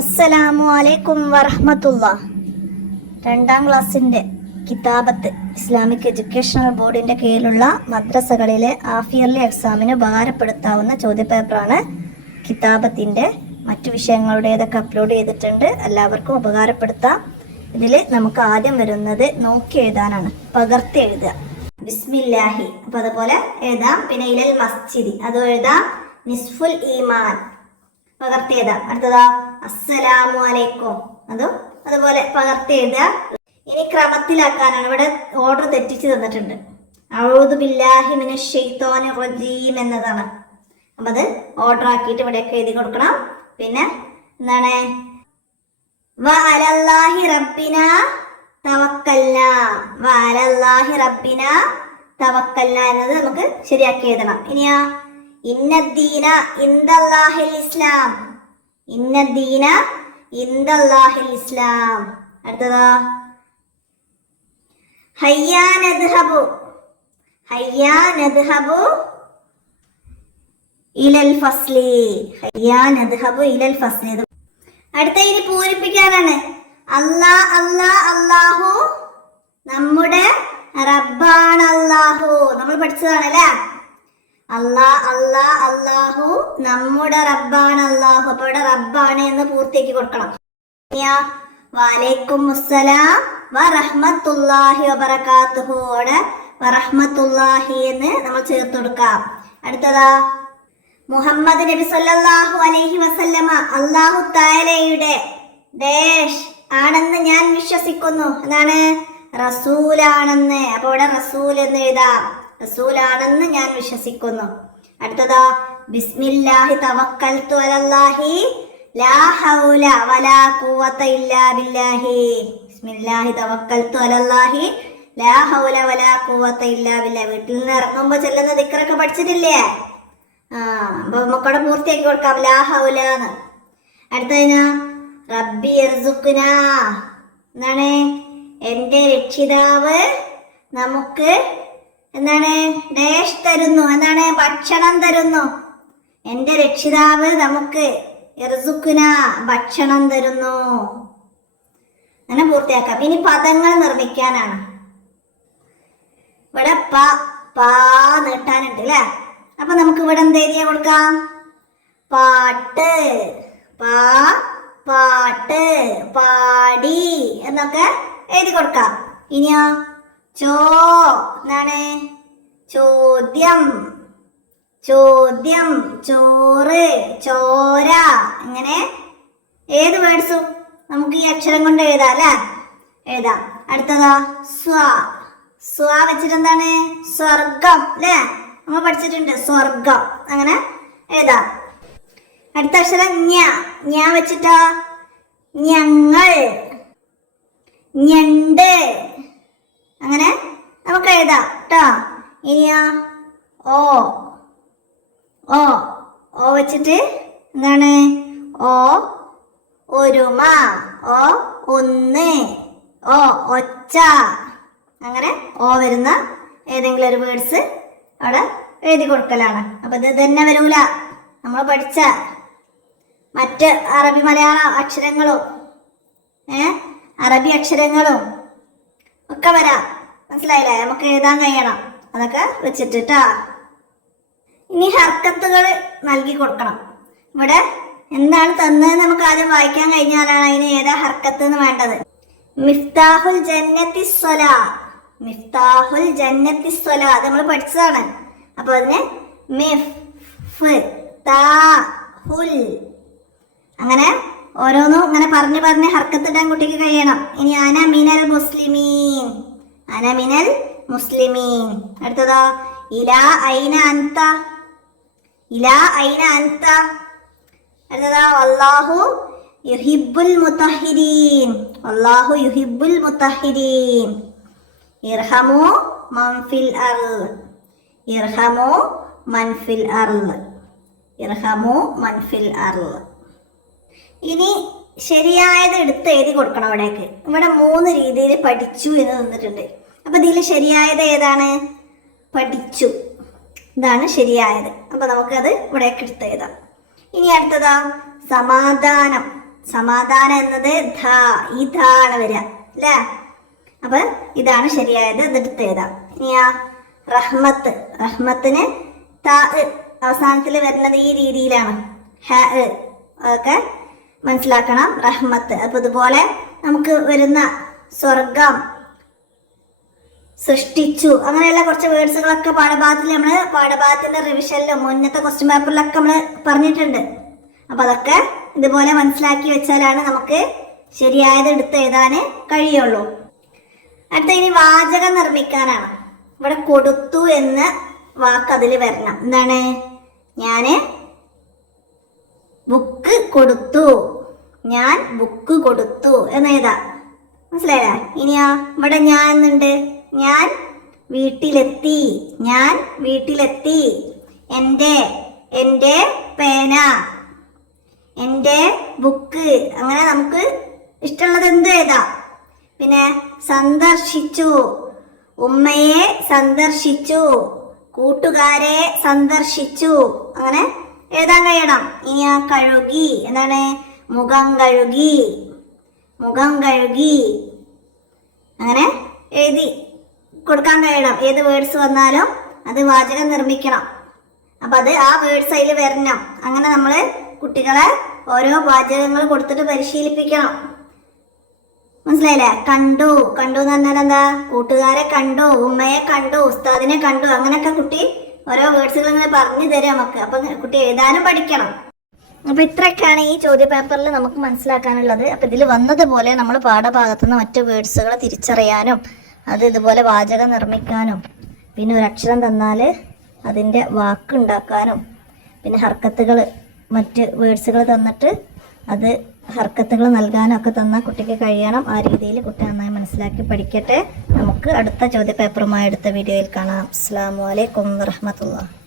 അസ്സലാമു അലൈക്കും വറഹ്മത്തുള്ളാ. 2ാം ക്ലാസ്സിൻ്റെ കിതാബത്ത് ഇസ്ലാമിക് എഡ്യൂക്കേഷണൽ ബോർഡിൻ്റെ കീഴിലുള്ള മദ്രസകളിലെ ഹാഫ് ഇയർലി എക്സാമിന് ഉപകാരപ്പെടുത്താവുന്ന ചോദ്യപേപ്പറാണ് കിതാബത്തിൻ്റെ. മറ്റു വിഷയങ്ങളുടേതൊക്കെ അപ്ലോഡ് ചെയ്തിട്ടുണ്ട്, എല്ലാവർക്കും ഉപകാരപ്പെടുത്താം. ഇതിൽ നമുക്ക് ആദ്യം വരുന്നത് നോക്കി എഴുതാനാണ്, പകർത്തി എഴുതുക. ബിസ്മില്ലാഹി, അപ്പം അതുപോലെ എഴുതാം. പിന്നെ ഇലൽ മസ്ജിദി, അതും എഴുതാം. നിസ്ഫുൽ ഈമാൻ പകർത്തി എഴുതാം. അടുത്തതാ അസ്സലാമു അലൈക്കും, അതും അതുപോലെ പകർത്തി എഴുതുക. ഇനി ക്രമത്തിലാക്കാനാണ്, ഇവിടെ ഓർഡർ തെറ്റിച്ച് തന്നിട്ടുണ്ട്. അഊദു ബില്ലാഹി മിനശ് ശൈത്വാനിർ റജീം എന്നതാണ്. അപ്പം അത് ഓർഡർ ആക്കിയിട്ട് ഇവിടെയൊക്കെ എഴുതി കൊടുക്കണം. പിന്നെ എന്താണ് വഅലല്ലാഹി റബ്ബിനാ തവക്കൽനാ, വഅലല്ലാഹി റബ്ബിനാ തവക്കൽനാ എന്നത് നമുക്ക് ശരിയാക്കി എഴുതണം. ഇനിയാ ഇന്നദ്ദീന ഇൻദല്ലാഹിൽ ഇസ്ലാം, ഇന്നദ്ദീന ഇൻദല്ലാഹിൽ ഇസ്ലാം. അടുത്തതാ ഹയ്യാ നദ്ഹബു, ഹയ്യാ നദ്ഹബു ഇലൽ ഫസ്ലി, ഹയ്യാ നദ്ഹബു ഇലൽ ഫസ്ലി. അടുത്ത ഇനി പൂരിപ്പിക്കാനാണ്. അല്ലാ അല്ലാ അല്ലാഹു, നമ്മുടെ റബ്ബാണ് അല്ലാഹു, നമ്മൾ പഠിച്ചതാണ് അല്ലേ. അല്ലാ അല്ലാ അല്ലാഹു, നമ്മുടെ റബ്ബാണ് അല്ലാഹു. അപ്പൊ ഇവിടെ റബ്ബാണ് എന്ന് പൂർത്തിയാക്കി കൊടുക്കണം. വഅലൈക്കും അസ്സലാം വറഹ്മത്തുള്ളാഹി വബറകാതുഹു, അവിടെ വറഹ്മത്തുള്ളാഹി എന്ന് നമ്മൾ ചേർത്ത് കൊടുക്കാം. അടുത്തതാ മുഹമ്മദ് നബി സല്ലല്ലാഹു അലൈഹി വസല്ലമ അല്ലാഹു തആലയുടെ ഡാഷ് ആണെന്ന് ഞാൻ വിശ്വസിക്കുന്നു. എന്താണ്? റസൂലാണെന്ന്. അപ്പൊ ഇവിടെ റസൂൽ എന്ന് എഴുതാം, റസൂലാണെന്ന് ഞാൻ വിശ്വസിക്കുന്നു. അടുത്തതാ ബിസ്മില്ലാഹി തവക്കൽതു അലല്ലാഹി ലാ ഹൗല വലാ ഖുവത ഇല്ലാ ബില്ലാഹി, ബിസ്മില്ലാഹി തവക്കൽതു അലല്ലാഹി ലാ ഹൗല വലാ ഖുവത ഇല്ലാ ബില്ലാഹി. വീട്ടിൽ നിന്ന് ഇറങ്ങുമ്പോൾ ചെല്ലുന്ന ദിക്റൊക്കെ പഠിച്ചിട്ടില്ലേ? അപ്പൊ നമുക്കവിടെ പൂർത്തിയാക്കി കൊടുക്കാം, ലാ ഹൗല എന്ന്. അടുത്തതിനാ റബ്ബി ഇർസുഖ്നാ, എന്താണ്? എൻ്റെ രക്ഷിതാവ് നമുക്ക് എന്താണ് ഡാഷ് തരുന്നു, എന്താണ്? ഭക്ഷണം തരുന്നു. എൻ്റെ രക്ഷിതാവ് നമുക്ക് ഇർസുഖ്നാ ഭക്ഷണം തരുന്നു. അങ്ങനെ പൂർത്തിയാക്കാം. ഇനി പദങ്ങൾ നിർമ്മിക്കാനാണ്. ഇവിടെ പാ നീട്ടാനുണ്ട് അല്ലേ. അപ്പൊ നമുക്ക് ഇവിടെ എന്ത് എഴുതിയാ കൊടുക്കാം? പാട്ട്, പാട്ട്, പാടി എന്നൊക്കെ എഴുതി കൊടുക്കാം. ഇനിയോ എന്താണ്? ചോദ്യം, ചോദ്യം, ചോറ്, ചോര, ഇങ്ങനെ ഏത് വേർഡ്സും നമുക്ക് ഈ അക്ഷരം കൊണ്ട് എഴുതാം അല്ലേ, എഴുതാം. അടുത്തതാ സ്വ വെച്ചിട്ട് എന്താണ്? സ്വർഗം അല്ലേ, നമ്മൾ പഠിച്ചിട്ടുണ്ട് സ്വർഗം, അങ്ങനെ എഴുതാം. അടുത്ത അക്ഷരം ഞാ വെച്ചിട്ടോ ഞങ്ങൾ, ഞണ്ട്, അങ്ങനെ നമുക്ക് എഴുതാം കേട്ടോ. ഇനിയോ ഓ വെച്ചിട്ട് എന്താണ്? ഒരുമ, ഒന്ന്, ഒച്ച, അങ്ങനെ വരുന്ന ഏതെങ്കിലും ഒരു വേർഡ്സ് അവിടെ എഴുതി കൊടുക്കലാണ്. അപ്പൊ ഇത് തന്നെ വരൂല, നമ്മൾ പഠിച്ച മറ്റ് അറബി മലയാള അക്ഷരങ്ങളും അറബി അക്ഷരങ്ങളും ഒക്കെ വരാം. മനസ്സിലായില്ലേ? നമുക്ക് എഴുതാൻ കഴിയണം, അതൊക്കെ വെച്ചിട്ടാ. ഇനി ഹർക്കത്തുകൾ നൽകി കൊടുക്കണം. ഇവിടെ എന്താണ് തന്നതെന്ന് നമുക്ക് ആദ്യം വായിക്കാൻ കഴിഞ്ഞാലാണ് അതിന് ഏതാ ഹർക്കത്ത് എന്ന് വേണ്ടത്. മിഫ്താഹുൽ ജന്നത്തി സ്വലാ, മിഫ്താഹുൽ ജന്നത്തി സ്വലാ അത് നമ്മൾ പഠിച്ചതാണ്. അപ്പൊ അതിന് അങ്ങനെ ഓരോന്നും ഇങ്ങനെ പറഞ്ഞ് ഹർക്കത്തിടാൻ കുട്ടിക്ക് കഴിയണം. ഇനി അന മിനൽ മുസ്ലിമീൻ, അന മിനൽ മുസ്ലിമീൻ. അടുത്തതോ ഇലാ ഐന അൻത, ഇലാ ഐന അൻത. അടുത്തതോ അല്ലാഹു യുഹിബ്ബുൽ മുതഹിരീൻ, അല്ലാഹു യുഹിബ്ബുൽ മുതഹിരീൻ. ഇർഹമു മൻ ഫിൽ അർള്, ഇർഹമു മൻ ഫിൽ അർള്, ഇർഹമു മൻ ഫിൽ അർള്. ഇനി ശരിയായത് എടുത്ത് എഴുതി കൊടുക്കണം. അവിടേക്ക് ഇവിടെ 3 രീതിയിൽ പഠിച്ചു എന്ന് തന്നിട്ടുണ്ട്. അപ്പൊ ഇതിൽ ശരിയായത് ഏതാണ്? പഠിച്ചു, ഇതാണ് ശരിയായത്. അപ്പൊ നമുക്കത് ഇവിടേക്ക് എടുത്ത് എഴുതാം. ഇനി അടുത്തതാ സമാധാനം. സമാധാനം എന്നത് ധ, ഈ ധ ആണ് വരിക അല്ലേ? അപ്പൊ ഇതാണ് ശരിയായത്. ഇതെടുത്ത് എഴുതാം. ഇനിയാ റഹ്മത്ത്. റഹ്മത്തിന് ത അവസാനത്തിൽ വരുന്നത് ഈ രീതിയിലാണ്. ഹ ഒക്കെ മനസ്സിലാക്കണം. റഹ്മത്ത്. അപ്പൊ ഇതുപോലെ നമുക്ക് വരുന്ന സ്വർഗം, സൃഷ്ടിച്ചു, അങ്ങനെയുള്ള കുറച്ച് വേർഡ്സുകളൊക്കെ പാഠഭാഗത്തിൽ നമ്മൾ പാഠഭാഗത്തിന്റെ റിവിഷനിലും മുന്നത്തെ ക്വസ്റ്റ്യൻ പേപ്പറിലൊക്കെ നമ്മൾ പറഞ്ഞിട്ടുണ്ട്. അപ്പൊ അതൊക്കെ ഇതുപോലെ മനസ്സിലാക്കി വെച്ചാലാണ് നമുക്ക് ശരിയായത് എടുത്ത് എഴുതാൻ കഴിയുള്ളൂ. അടുത്ത ഇനി വാചകം നിർമ്മിക്കാനാണ്. ഇവിടെ കൊടുത്തു എന്ന വാക്ക് അതിൽ വരണം. എന്താണ്? ഞാന് ബുക്ക് കൊടുത്തു, ഞാൻ ബുക്ക് കൊടുത്തു എന്ന് എഴുതാം. മനസ്സിലായില്ലേ? ഇനിയാ ഇവിടെ ഞാൻ എന്നുണ്ട്. ഞാൻ വീട്ടിലെത്തി, ഞാൻ വീട്ടിലെത്തി. എൻ്റെ പേന, എൻ്റെ ബുക്ക്. അങ്ങനെ നമുക്ക് ഇഷ്ടമുള്ളത് എന്ത് എഴുതാം. പിന്നെ സന്ദർശിച്ചു, ഉമ്മയെ സന്ദർശിച്ചു, കൂട്ടുകാരെ സന്ദർശിച്ചു. അങ്ങനെ എഴുതാൻ കഴിയണം. ഇനി ആ കഴുകി. എന്താണ്? മുഖം കഴുകി, മുഖം കഴുകി. അങ്ങനെ എഴുതി കൊടുക്കാൻ കഴിയണം. ഏത് വേർഡ്സ് വന്നാലും അത് വാചകം നിർമ്മിക്കണം. അപ്പൊ അത് ആ വേർഡ്സ് അതിൽ വരണം. അങ്ങനെ നമ്മൾ കുട്ടികളെ ഓരോ വാചകങ്ങൾ കൊടുത്തിട്ട് പരിശീലിപ്പിക്കണം. മനസ്സിലായില്ലേ? കണ്ടു. കണ്ടു എന്ന് പറഞ്ഞാൽ എന്താ? കൂട്ടുകാരെ കണ്ടു, ഉമ്മയെ കണ്ടു, ഉസ്താദിനെ കണ്ടു. അങ്ങനെയൊക്കെ കുട്ടി ഓരോ വേർഡ്സുകൾ ഇങ്ങനെ പറഞ്ഞു തരും നമുക്ക്. അപ്പൊ കുട്ടി എഴുതാനും പഠിക്കണം. അപ്പൊ ഇത്രയൊക്കെയാണ് ഈ ചോദ്യ പേപ്പറിൽ നമുക്ക് മനസ്സിലാക്കാനുള്ളത്. അപ്പൊ ഇതിൽ വന്നതുപോലെ നമ്മൾ പാഠഭാഗത്തുനിന്ന് മറ്റു വേർഡ്സുകൾ തിരിച്ചറിയാനും അത് ഇതുപോലെ വാചകം നിർമ്മിക്കാനും പിന്നെ ഒരു അക്ഷരം തന്നാൽ അതിൻ്റെ വാക്കുണ്ടാക്കാനും പിന്നെ ഹർക്കത്തുകൾ, മറ്റ് വേർഡ്സുകൾ തന്നിട്ട് അത് ഹർക്കത്തുകൾ നൽകാനും ഒക്കെ തന്നാൽ കുട്ടിക്ക് കഴിയണം. ആ രീതിയിൽ കുട്ടി നന്നായി മനസ്സിലാക്കി പഠിക്കട്ടെ. നമുക്ക് അടുത്ത ചോദ്യ പേപ്പറുമായി അടുത്ത വീഡിയോയിൽ കാണാം. അസ്സലാമു അലൈക്കും വറഹ്മത്തുള്ളാഹി.